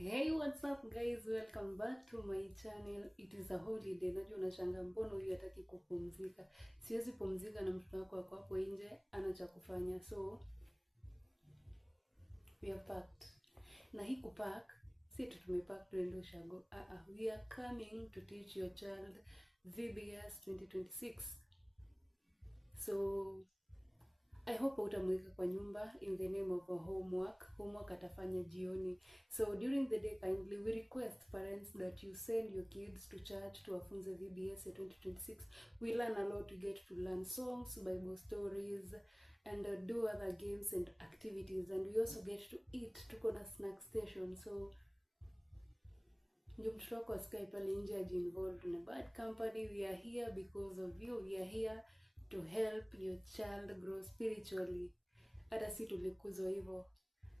Hey, what's up guys? Welcome back to my channel. It is a holiday. Najua unashanga mbona huyu hataki kupumzika. Siwezi pumzika na mtoto wako ako hapo nje ana cha kufanya. So we are packed. Na hii kupack si tu tumepack tuende ushago. We are coming to teach your child VBS 2026. So I hope utamweka kwa nyumba in the name of a homework atafanya jioni. So during the day kindly we request parents that you send your kids to church to wafunze VBS 2026. We learn a lot. We get to learn songs, Bible stories, and do other games and activities, and we also get to eat. Tuko na snack station, so ndio mtoto wako asikae pale nje aji involved in a bad company. We are here because of you. We are here to help your child grow spiritually. Hata si tulikuzwa hivyo,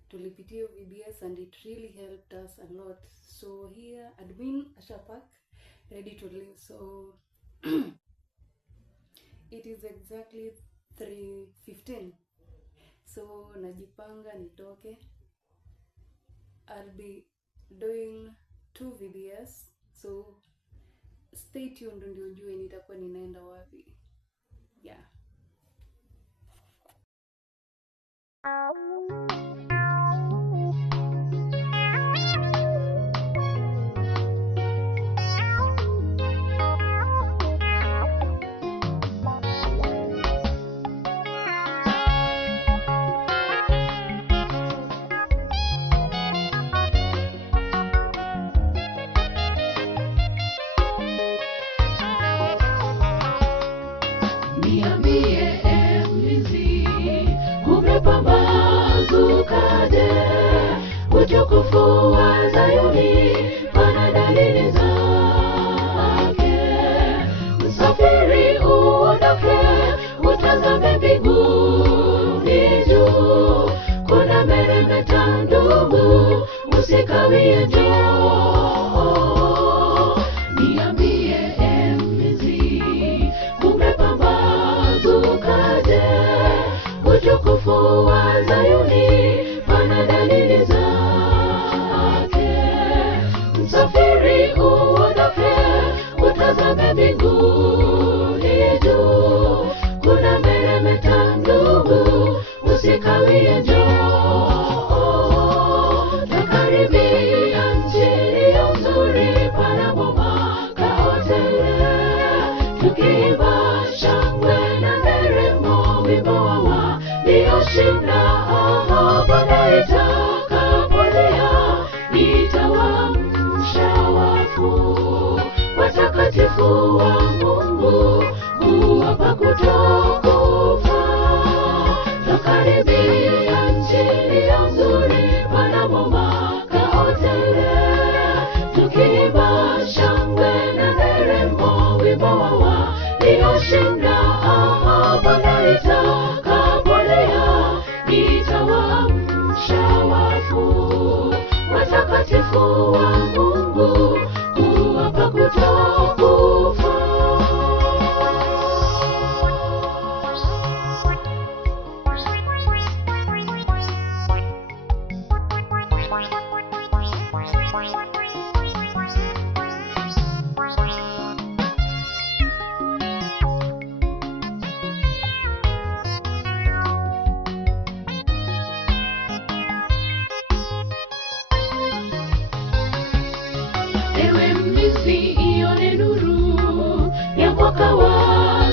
tulipitia VBS and it really helped us a lot. So here admin ashapack ready to leave. So it is exactly 3:15. So najipanga nitoke. I'll be doing 2 VBS, so stay tuned ndio ujue nitakuwa ninaenda wapi. Yeah. Utukufu wa Zayuni pana dalili zake. Msafiri uondoke, utazame mbinguni juu. Kuna meremeta ndugu, usikawie njoo. Niambie mlinzi, kumepambazukaje? Utukufu wa Zayuni pana dalili zake. Msafiri uondoke, utazame mbinguni juu. Kuna meremeta ndugu, usikawie njoo. Tukaribia nchi iliyo nzuri, pana boma kaotele. Tukiimba shangwe na nderemo, wimbo wa walioshinda. Bwana itakapolia, itawaamsha wafu. Watakatifu wa Mungu huwapa kutokufa. Tukaribia nchi iliyo nzuri, pana boma kaotele. Tukiimba shangwe na nderemo, wimbo wa walioshinda. Bwana itakapolia, itawaamsha wafu. Watakatifu wa Mungu huwapa kutokufa. Ewe mlinzi, ione nuru ya mwaka wa